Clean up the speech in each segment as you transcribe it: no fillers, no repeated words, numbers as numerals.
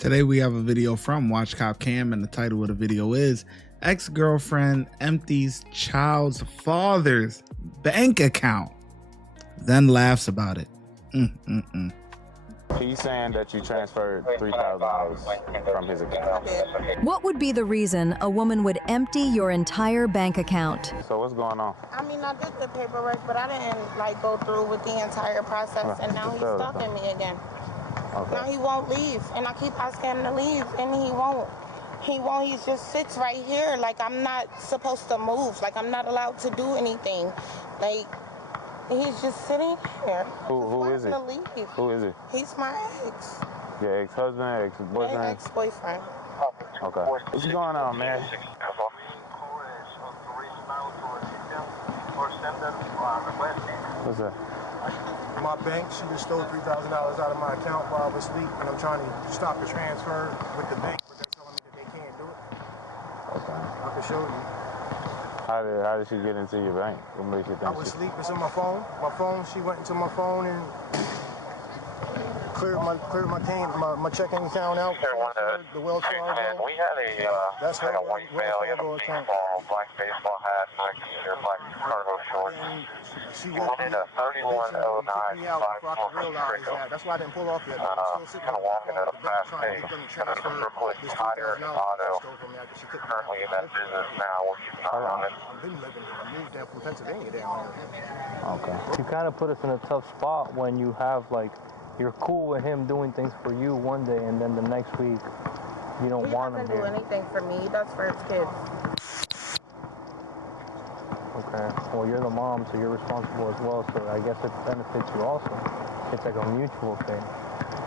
Today we have a video from Watch Cop Cam, and the title of the video is Ex-Girlfriend Empties Child's Father's Bank Account, then laughs about it. He's saying that you transferred $3,000 from his account. What would be the reason a woman would empty your entire bank account? So what's going on? I mean, I did the paperwork, but I didn't go through with the entire process, and now he's stopping me again. Okay. Now he won't leave, and I keep asking him to leave, and he won't. He just sits right here, like I'm not supposed to move, like I'm not allowed to do anything. Like, he's just sitting here. Who is he? Leave. Who is he? He's my ex. Your ex-husband, ex-boyfriend? Ex-boyfriend. Okay. What's going on, man? What's that? My bank, she just stole $3,000 out of my account while I was asleep, and I'm trying to stop the transfer with the bank, but they're telling me that they can't do it. Okay. I can show you. How did she get into your bank? What makes you think I was asleep, it's on my phone. She went into my phone and cleared my checking account out. The Wells Fargo. We had That's her white male in a account. black baseball hat, black t-shirt, black cargo shorts. She wanted a 3109 That's why I didn't pull off yet. kind of walking at a fast pace. Kind of put tire and auto. Currently in that business now. We're keeping an eye on it. I've been living here. I moved down from Pennsylvania down here. Okay. You kind of put us in a tough spot when you have you're cool with him doing things for you one day, and then the next week you don't want him He doesn't do here. anything for me. He does for his kids. Okay. Well, you're the mom, so you're responsible as well. So I guess it benefits you also. It's like a mutual thing.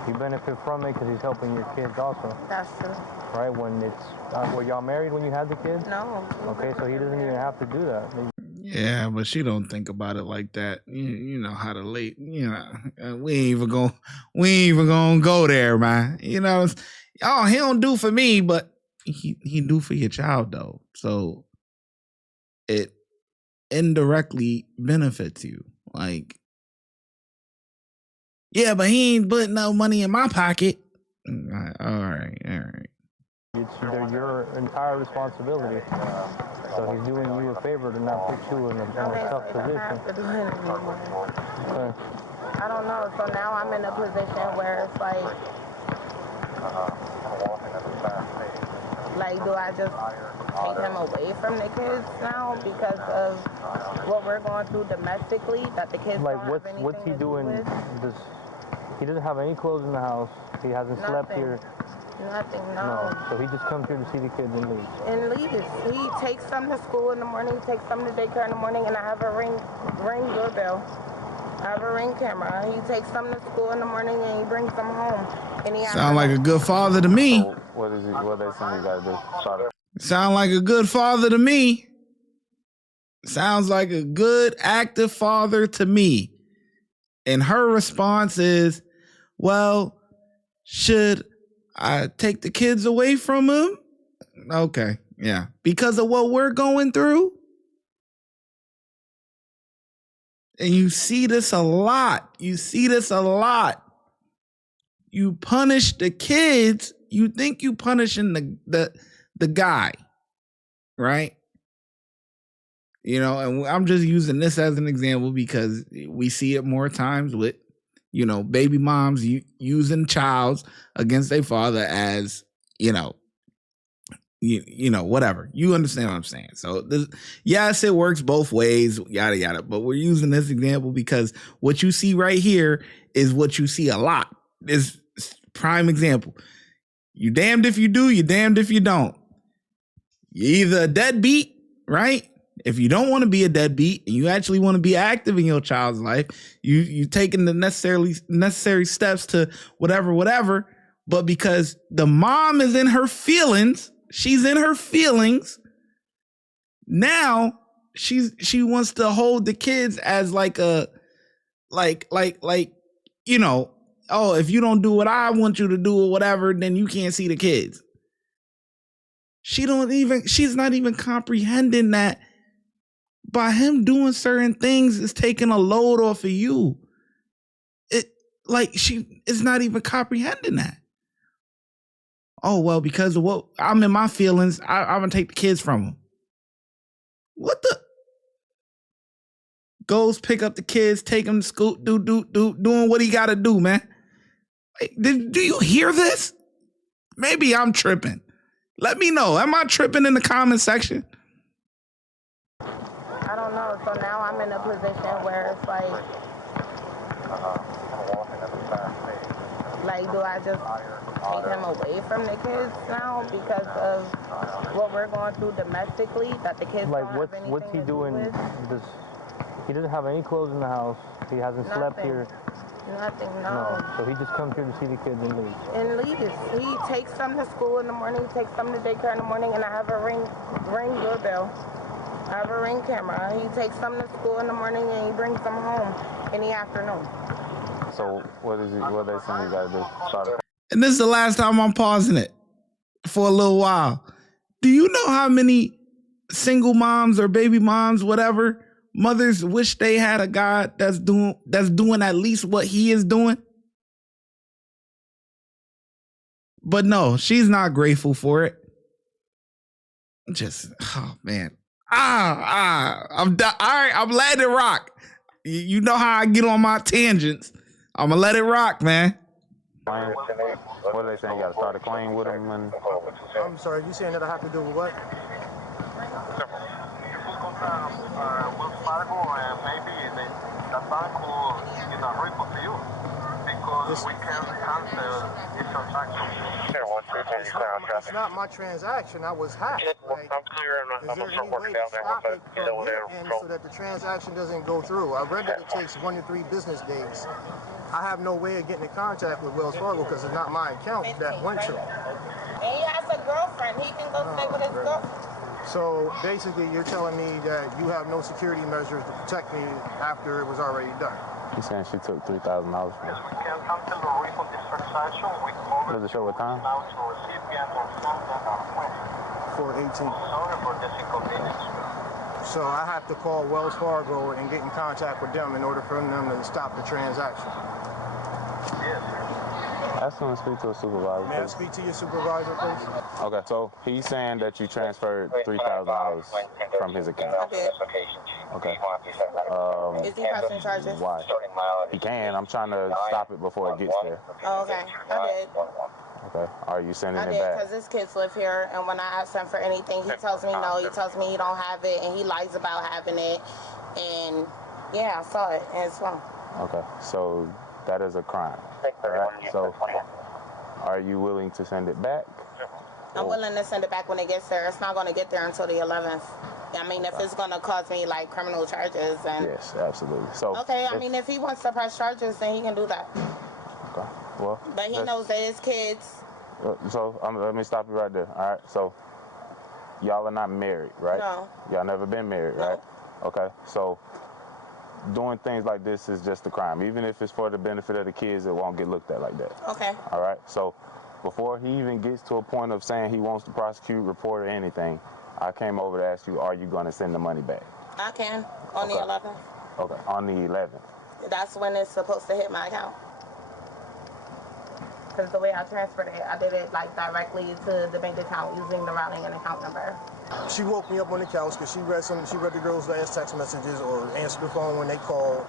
You benefit from it because he's helping your kids also, That's true. right? When it's were y'all married when you had the kids? No. Okay, so he doesn't even have to do that. Yeah, but she don't think about it like that. You know how to late. We ain't even gonna go there, man. He don't do for me, but he do for your child though. So it indirectly benefits you. Like, yeah, but he ain't putting no money in my pocket. All right. It's your entire responsibility. So he's doing you a favor to not put you in a tough position. Okay. I don't know. So now I'm in a position where it's like, do I just take him away from the kids now because of what we're going through domestically, that the kids don't have anything what's he to doing? do with? He doesn't have any clothes in the house. He hasn't slept here. Nothing, No. So he just comes here to see the kids and leaves. And leaves. He takes them to school in the morning, takes them to daycare in the morning, and I have a ring doorbell. I have a ring camera. He takes them to school in the morning and he brings them home. And he Sound like a good father to me. So what they saying you gotta do? Sound like a good father to me. Sounds like a good active father to me. And her response is, well, should I take the kids away from him? Okay, yeah. Because of what we're going through? And you see this a lot. You punish the kids. You think you punishing the guy, right? And I'm just using this as an example because we see it more times with, baby moms using childs against their father as, whatever. You understand what I'm saying? So yes, it works both ways, yada, yada. But we're using this example because what you see right here is what you see a lot. This prime example. You damned if you do, you damned if you don't. You're either a deadbeat, right? If you don't want to be a deadbeat and you actually want to be active in your child's life, you taking the necessary steps to whatever. But because the mom is in her feelings, she's in her feelings. Now she wants to hold the kids as oh, if you don't do what I want you to do or whatever, then you can't see the kids. She's not even comprehending that by him doing certain things is taking a load off of you. She is not even comprehending that. oh, well, because of what I'm in my feelings, I'm going to take the kids from him. What the? Goes pick up the kids, take them to school, doing what he got to do, man. Like, do you hear this? Maybe I'm tripping. Let me know. Am I tripping in the comment section? I don't know. So now I'm in a position where it's like do I just take him away from the kids now because of what we're going through domestically, that the kids Like, don't have anything what's he to do doing? with? He doesn't have any clothes in the house. He hasn't slept here. Nothing, No. So he just comes here to see the kids and leaves. And leaves. He takes them to school in the morning, he takes them to daycare in the morning, and I have a ring doorbell. I have a ring camera. He takes them to school in the morning and he brings them home in the afternoon. So what they saying you gotta do? And this is the last time I'm pausing it for a little while. Do you know how many single moms or baby moms, whatever, mothers wish they had a guy that's doing at least what he is doing? But no, she's not grateful for it. Oh man. All right, I'm letting it rock. You know how I get on my tangents. I'm gonna let it rock, man. What are they saying? You gotta start a claim with him? And I'm sorry, you saying that I have to do with what? Wells Fargo, and maybe the bank will report to you because we can cancel this transaction. It's not my transaction. I was hacked. Like, I'm clear. is there any way to stop it from here and so that the transaction doesn't go through? I read that it takes 1 to 3 business days. I have no way of getting in contact with Wells Fargo because it's not my account that went to. And he has a girlfriend. He can go stay with his girlfriend. So basically, you're telling me that you have no security measures to protect me after it was already done. he's saying she took $3,000 from him. Yes, we can cancel the refund this transaction. We cover Does it show what time? now to recipient or sender request. 418. Sorry for this inconvenience. So I have to call Wells Fargo and get in contact with them in order for them to stop the transaction. Yes. Ask him to speak to a supervisor. May I speak to your supervisor, please? Okay, so he's saying that you transferred $3,000 from his account. I did. Okay. Is he pressing charges? Why? He can. I'm trying to stop it before it gets there. Oh, okay. I did. Okay. Are you sending I it did, back? because his kids live here, and when I ask him for anything, he tells me no. He tells me he don't have it, and he lies about having it. And yeah, I saw it, and it's wrong. Okay. So that is a crime. All right. So are you willing to send it back? I'm willing to send it back when it gets there. It's not going to get there until the 11th. I mean, if it's going to cause me, like, criminal charges. And Yes, absolutely. So okay, I mean, if he wants to press charges, then he can do that. Okay. Well, But he knows that his kids... So let me stop you right there. All right. So y'all are not married, right? No. Y'all never been married, No. right? Okay. So doing things like this is just a crime. Even if it's for the benefit of the kids, it won't get looked at like that. Okay. All right. So before he even gets to a point of saying he wants to prosecute, report, or anything, I came over to ask you, are you going to send the money back? I can, on the 11th. Okay. On the 11th. That's when it's supposed to hit my account. Because the way I transferred it, I did it, like, directly to the bank account using the routing and account number. She woke me up on the couch because she read the girls' last text messages or answered the phone when they called.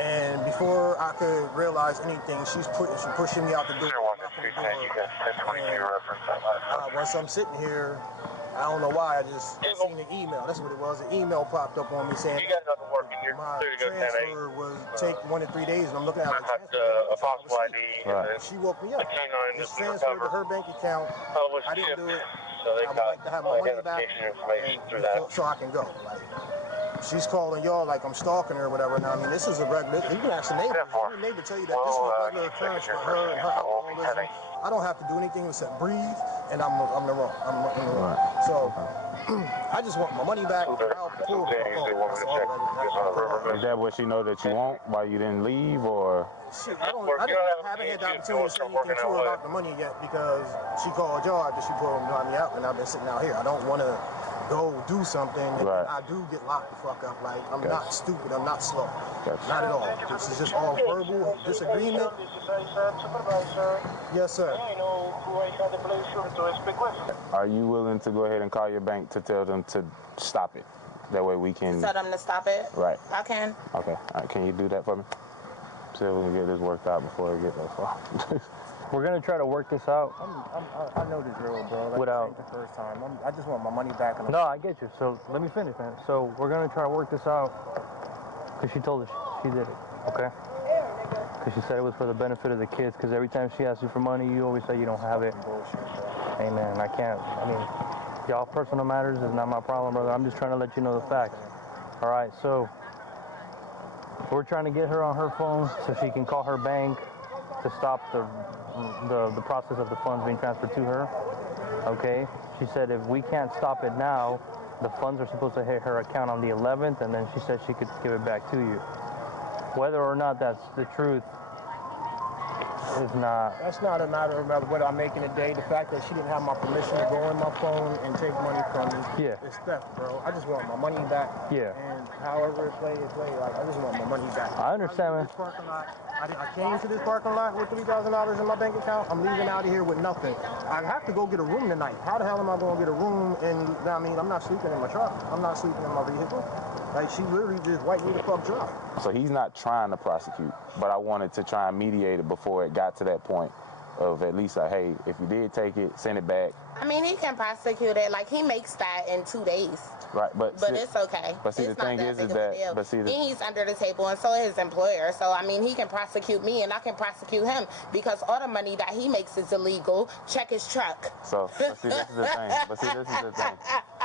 And before I could realize anything, she's pushing me out the door. Once I'm sitting here, I don't know why, I seen an email. That's what it was. An email popped up on me saying my transfer would take 1 to 3 days, and I'm looking at the transfer. Right. She woke me up. It's transferred to her bank account. I didn't do it. I would like to have my money back, so I can go. Like, she's calling y'all like I'm stalking her or whatever. Now, I mean, this is a regular. You can ask the neighbor. Your neighbor tell you that this is a regular occurrence for her and her alcoholism. I don't have to do anything except breathe, and I'm in the wrong. So I just want my money back. I'll pull the fuck off. Is that what she know that you want? Why you didn't leave, or? Shit, I haven't had the opportunity to say anything to her about the money yet because she called y'all after she pulled me out, and I've been sitting out here. I don't want to go do something and I do get locked the fuck up. Like, I'm not stupid. I'm not slow. Not at all. This is just all verbal disagreement. Yes, sir. Are you willing to go ahead and call your bank to tell them to stop it? That way we can... Tell them to stop it? Right. I can. Okay. All right. Can you do that for me? See if we can get this worked out before we get that far. We're going to try to work this out. I know this drill, bro. Like, without the first time. I just want my money back. No, I get you. So let me finish, man. So we're going to try to work this out because she told us she did it, okay? Because she said it was for the benefit of the kids, because every time she asks you for money, you always say you don't have it. Hey, man, I can't. I mean, y'all personal matters is not my problem, brother. I'm just trying to let you know the facts. All right, so we're trying to get her on her phone so she can call her bank to stop the process of the funds being transferred to her. Okay? She said if we can't stop it now, the funds are supposed to hit her account on the 11th, and then she said she could give it back to you. Whether or not that's the truth is not... That's not a matter of what I make in a day. The fact that she didn't have my permission to go in my phone and take money from me is theft, bro. I just want my money back. Yeah. And however it play. Like, I just want my money back. I understand, man. I came to this parking lot with $3,000 in my bank account. I'm leaving out of here with nothing. I have to go get a room tonight. How the hell am I going to get a room? And I mean, I'm not sleeping in my truck. I'm not sleeping in my vehicle. Like, she literally just wiped me the fuck dry. So he's not trying to prosecute, but I wanted to try and mediate it before it got to that point of at least like, hey, if you did take it, send it back. I mean, he can prosecute it. Like, he makes that in 2 days. Right, but it's okay. But see, it's the thing is that, but see, he's under the table, and so is his employer. So I mean, he can prosecute me, and I can prosecute him because all the money that he makes is illegal. Check his truck. So, but see, this is the thing. But see, this is the thing.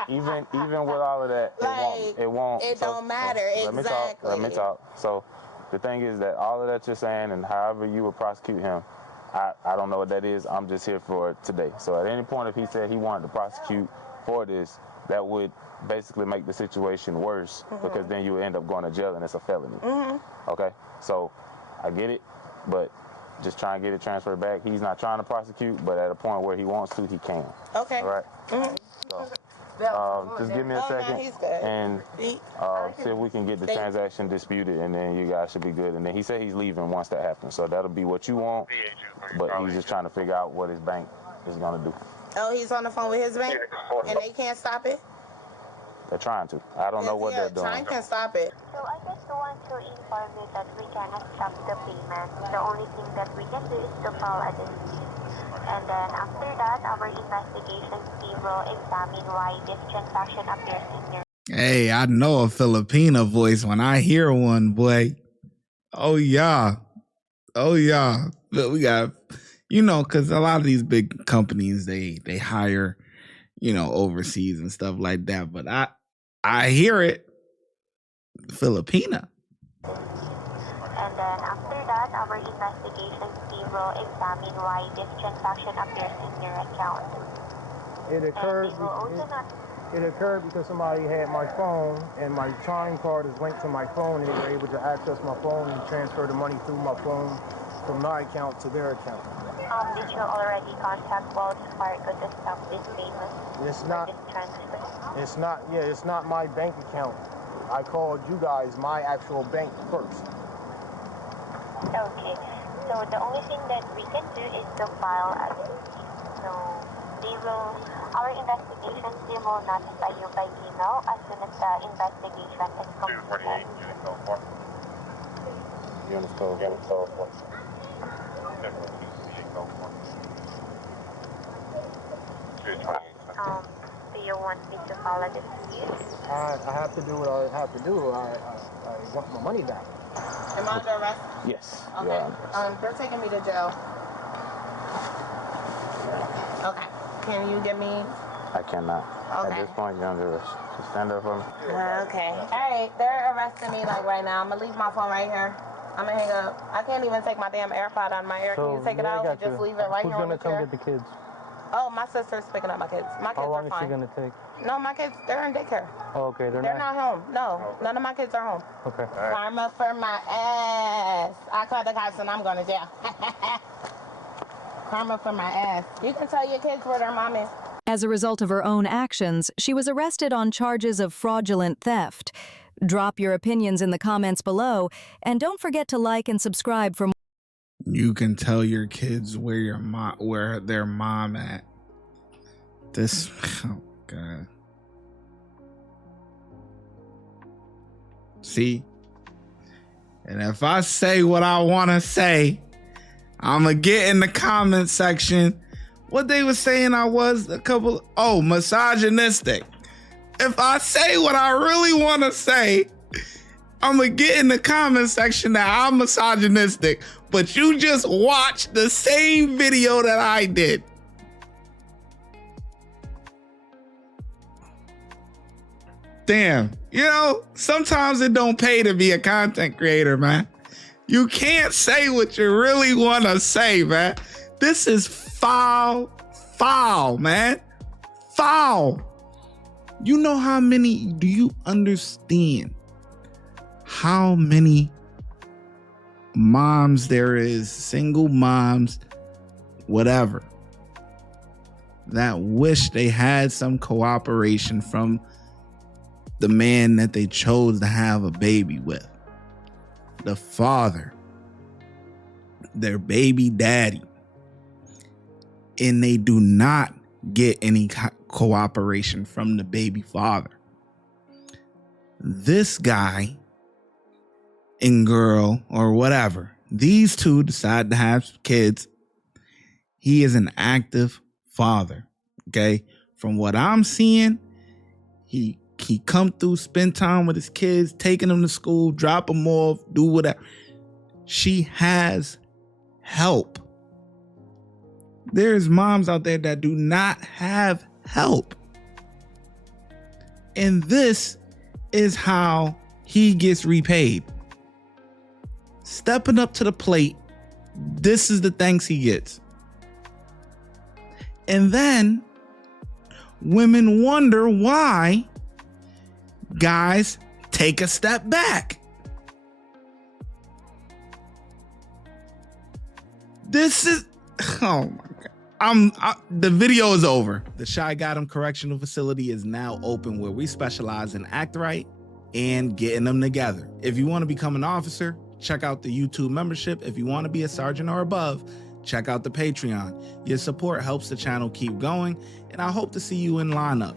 Even with all of that, it won't. It don't matter. Exactly. Let me talk. So, the thing is that all of that you're saying, and however you would prosecute him, I don't know what that is. I'm just here for today. So, at any point, if he said he wanted to prosecute for this, that would basically make the situation worse because then you end up going to jail and it's a felony. Okay, so I get it, but just try and get it transferred back. He's not trying to prosecute, but at a point where he wants to, he can. Okay. All right. So, just give me a second and see if we can get the transaction disputed, and then you guys should be good. And then he said he's leaving once that happens, so that'll be what you want. But he's just trying to figure out what his bank is gonna do. Oh, he's on the phone with his bank, and they can't stop it? They're trying to. I don't know what they're doing. Trying can stop it. So I just want to inform you that we cannot stop the payment. The only thing that we can do is to file a dispute. And then after that, our investigation team will examine why this transaction appears in your... Hey, I know a Filipina voice when I hear one, boy. Oh, yeah. Oh, yeah. Look, we got, because a lot of these big companies, they hire, overseas and stuff like that. But I hear it. Filipina. And then after that, our investigation team will examine why this transaction appears in your account. It occurred because somebody had my phone, and my chime card is linked to my phone, and they were able to access my phone and transfer the money through my phone from my account to their account. Did you already contact Wells Fargo to stop this payment? It's not. This transfer? It's not. Yeah, it's not my bank account. I called you guys my actual bank first. Okay. So the only thing that we can do is to file a dispute. So our investigation team will notify you by email as soon as the investigation is completed. Do you want me to file a dispute? I have to do what I have to do. I want my money back. Am I under arrest? Yes. Okay. They're taking me to jail. Okay. Can you get me? I cannot. Okay. At this point, you're under arrest. Just stand up for me. Okay. All right. They're arresting me right now. I'm gonna leave my phone right here. I'm gonna hang up. I can't even take my damn AirPod out of my ear. Can you take it out and just leave it right here on the chair? Who's gonna come get the kids? Oh, my sister's picking up my kids. My kids How long are is fine. she gonna take? No, my kids, they're in daycare. Oh, okay, They're not home. No, none of my kids are home. Okay. Karma for my ass. I called the cops and I'm going to jail. Karma for my ass. You can tell your kids where their mom is. As a result of her own actions, she was arrested on charges of fraudulent theft. Drop your opinions in the comments below, and don't forget to like and subscribe for more. You can tell your kids where their mom at. This, oh God. See? And if I say what I want to say, I'm going to get in the comment section what they were saying I was misogynistic. If I say what I really want to say, I'm going to get in the comment section that I'm misogynistic, but you just watched the same video that I did. Damn, sometimes it don't pay to be a content creator, man. You can't say what you really want to say, man. This is foul, man. Foul. Do you understand how many moms there is, single moms, whatever, that wish they had some cooperation from the man that they chose to have a baby with, the father, their baby daddy, and they do not get any cooperation from the baby father. This guy and girl or whatever, these two decide to have kids. He is an active father. Okay. From what I'm seeing, he come through, spend time with his kids, taking them to school, drop them off, do whatever. She has help. There's moms out there that do not have help. And this is how he gets repaid. Stepping up to the plate. This is the thanks he gets. And then women wonder why guys take a step back. This is, oh my God. The video is over. The ShyGotEm Correctional Facility is now open, where we specialize in act right and getting them together. If you want to become an officer, check out the YouTube membership. If you want to be a sergeant or above, check out the Patreon. Your support helps the channel keep going, and I hope to see you in lineup.